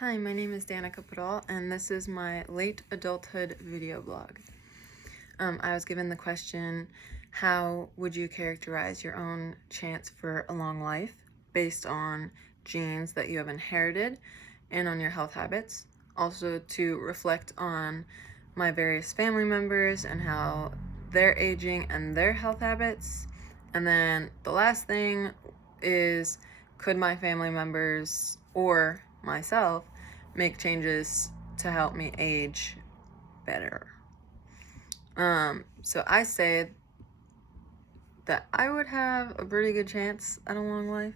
Hi, my name is Danica Padal, and this is my late adulthood video blog. I was given the question, how would you characterize your own chance for a long life based on genes that you have inherited and on your health habits? Also to reflect on my various family members and how they're aging and their health habits. And then the last thing is, could my family members or myself make changes to help me age better? So I say that I would have a pretty good chance at a long life,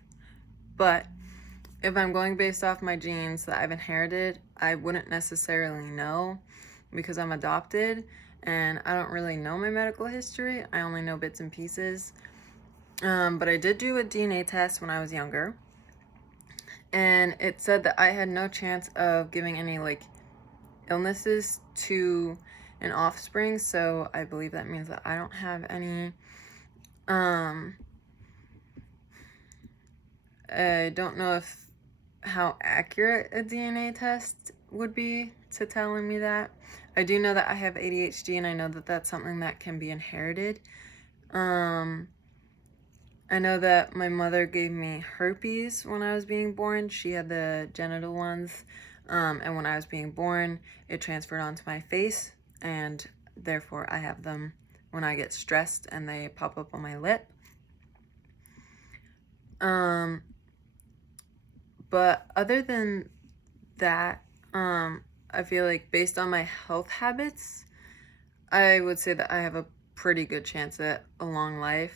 but if I'm going based off my genes that I've inherited, I wouldn't necessarily know because I'm adopted and I don't really know my medical history. I only know bits and pieces. But I did do a DNA test when I was younger, and it said that I had no chance of giving any illnesses to an offspring, so I believe that means that I don't have any. I don't know how accurate a DNA test would be to telling me that. I do know that I have ADHD, and I know that that's something that can be inherited. I know that my mother gave me herpes when I was being born. She had the genital ones, and when I was being born, it transferred onto my face, and therefore I have them when I get stressed and they pop up on my lip. But other than that, I feel like based on my health habits, I would say that I have a pretty good chance at a long life.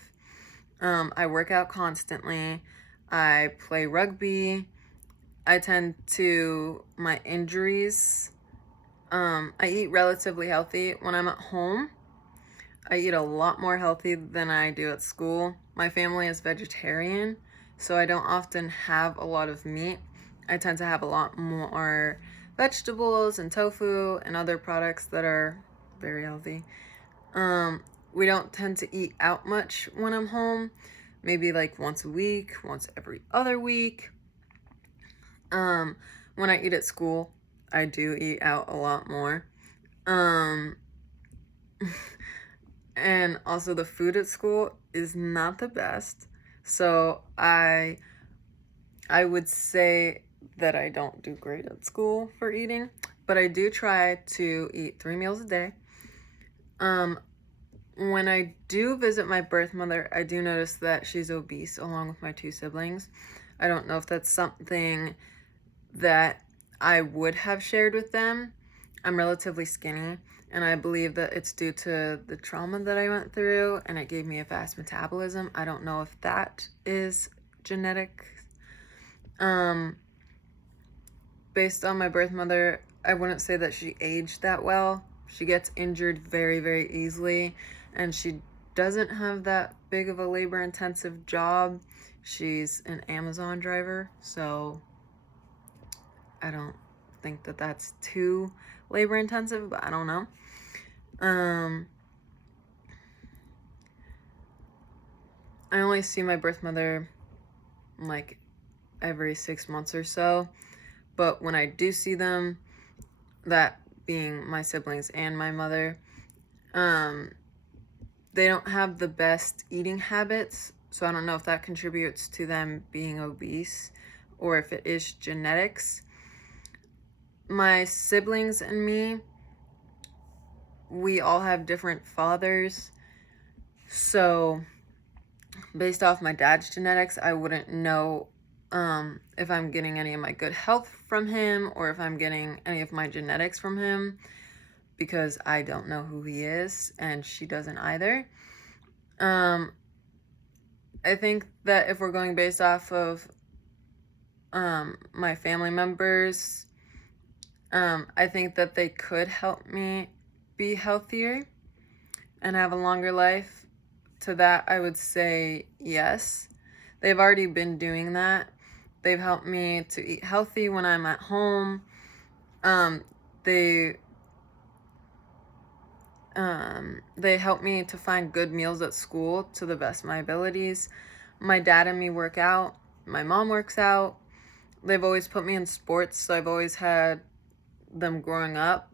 I work out constantly. I play rugby. I tend to, my injuries, I eat relatively healthy. When I'm at home, I eat a lot more healthy than I do at school. My family is vegetarian, so I don't often have a lot of meat. I tend to have a lot more vegetables and tofu and other products that are very healthy. We don't tend to eat out much when I'm home, maybe like once a week, once every other week. When I eat at school, I do eat out a lot more. And also the food at school is not the best. So I would say that I don't do great at school for eating, but I do try to eat 3 meals a day. When I do visit my birth mother, I do notice that she's obese along with my 2 siblings. I don't know if that's something that I would have shared with them. I'm relatively skinny, and I believe that it's due to the trauma that I went through, and it gave me a fast metabolism. I don't know if that is genetic. Based on my birth mother, I wouldn't say that she aged that well. She gets injured very, very easily, and she doesn't have that big of a labor-intensive job. She's an Amazon driver, so I don't think that that's too labor-intensive, but I don't know. I only see my birth mother like every 6 months or so, but when I do see them, that being my siblings and my mother, they don't have the best eating habits, so I don't know if that contributes to them being obese or if it is genetics. My siblings and me, we all have different fathers, so based off my dad's genetics, I wouldn't know if I'm getting any of my good health from him or if I'm getting any of my genetics from him, because I don't know who he is and she doesn't either. I think that if we're going based off of my family members, I think that they could help me be healthier and have a longer life. To that, I would say yes. They've already been doing that. They've helped me to eat healthy when I'm at home. They help me to find good meals at school to the best of my abilities. My dad and me work out. My mom works out. they've always put me in sports, so I've always had them growing up.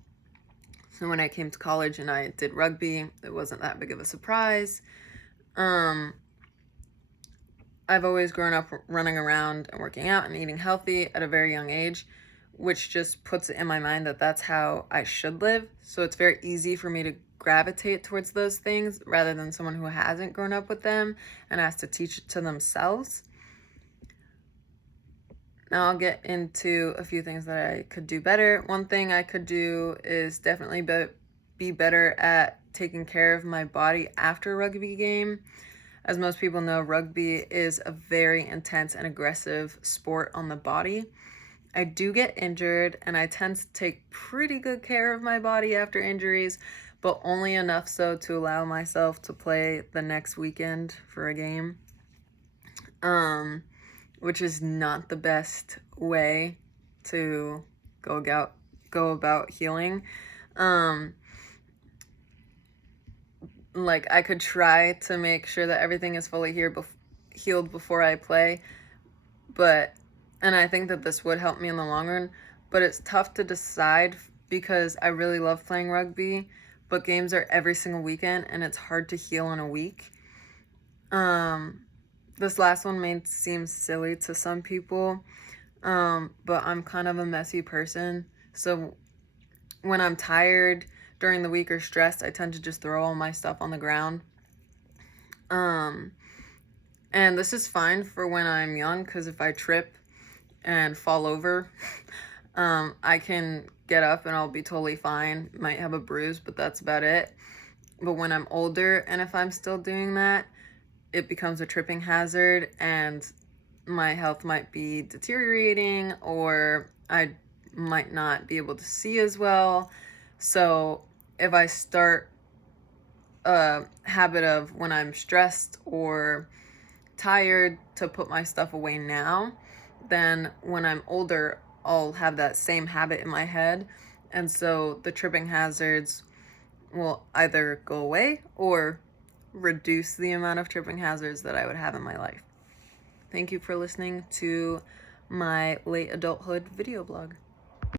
So when I came to college and I did rugby, it wasn't that big of a surprise. I've always grown up running around and working out and eating healthy at a very young age, which just puts it in my mind that that's how I should live. So it's very easy for me to gravitate towards those things rather than someone who hasn't grown up with them and has to teach it to themselves. Now I'll get into a few things that I could do better. One thing I could do is definitely be better at taking care of my body after a rugby game. As most people know, rugby is a very intense and aggressive sport on the body. I do get injured, and I tend to take pretty good care of my body after injuries, but only enough so to allow myself to play the next weekend for a game, which is not the best way to go about healing. Like, I could try to make sure that everything is fully healed before I play, and I think that this would help me in the long run, but it's tough to decide because I really love playing rugby, but games are every single weekend, and it's hard to heal in a week. This last one may seem silly to some people, but I'm kind of a messy person, so when I'm tired during the week or stressed, I tend to just throw all my stuff on the ground. And this is fine for when I'm young, because if I trip and fall over, I can get up and I'll be totally fine. Might have a bruise, but that's about it. But when I'm older, and if I'm still doing that, it becomes a tripping hazard, and my health might be deteriorating, or I might not be able to see as well. So if I start a habit of, when I'm stressed or tired, to put my stuff away now, then when I'm older, I'll have that same habit in my head. And so the tripping hazards will either go away or reduce the amount of tripping hazards that I would have in my life. Thank you for listening to my late adulthood video blog.